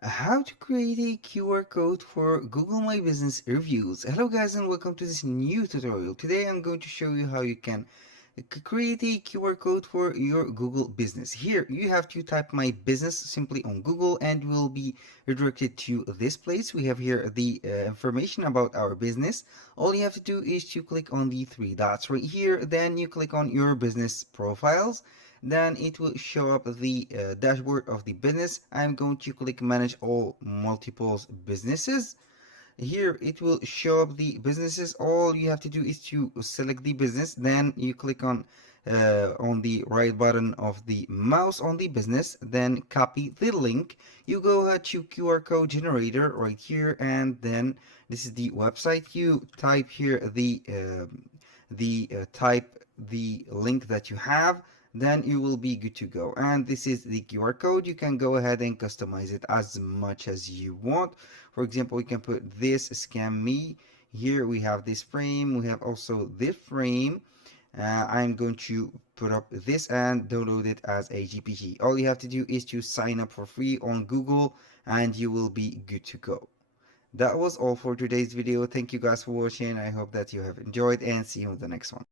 How to create a QR code for Google My Business reviews. Hello guys and welcome to this new tutorial. Today I'm going to show you how you can create a QR code for your Google business. Here you have to type my business simply on Google and you will be redirected to this place. We have here the information about our business. All you have to do is to click on the three dots right here. Then you click on your business profiles. Then it will show up the dashboard of the business. I'm going to click manage all multiples businesses. Here it will show up the businesses. All you have to do is to select the business, then you click on the right button of the mouse on the business, then copy the link. You go ahead to QR code generator right here, and then this is the website. You type here type the link that you have, then you will be good to go. And this is the QR code. You can go ahead and customize it as much as you want. For example, we can put this scam me. Here we have this frame. We have also this frame. I'm going to put up this and download it as a GPG. All you have to do is to sign up for free on Google and you will be good to go. That was all for today's video. Thank you guys for watching. I hope that you have enjoyed and see you in the next one.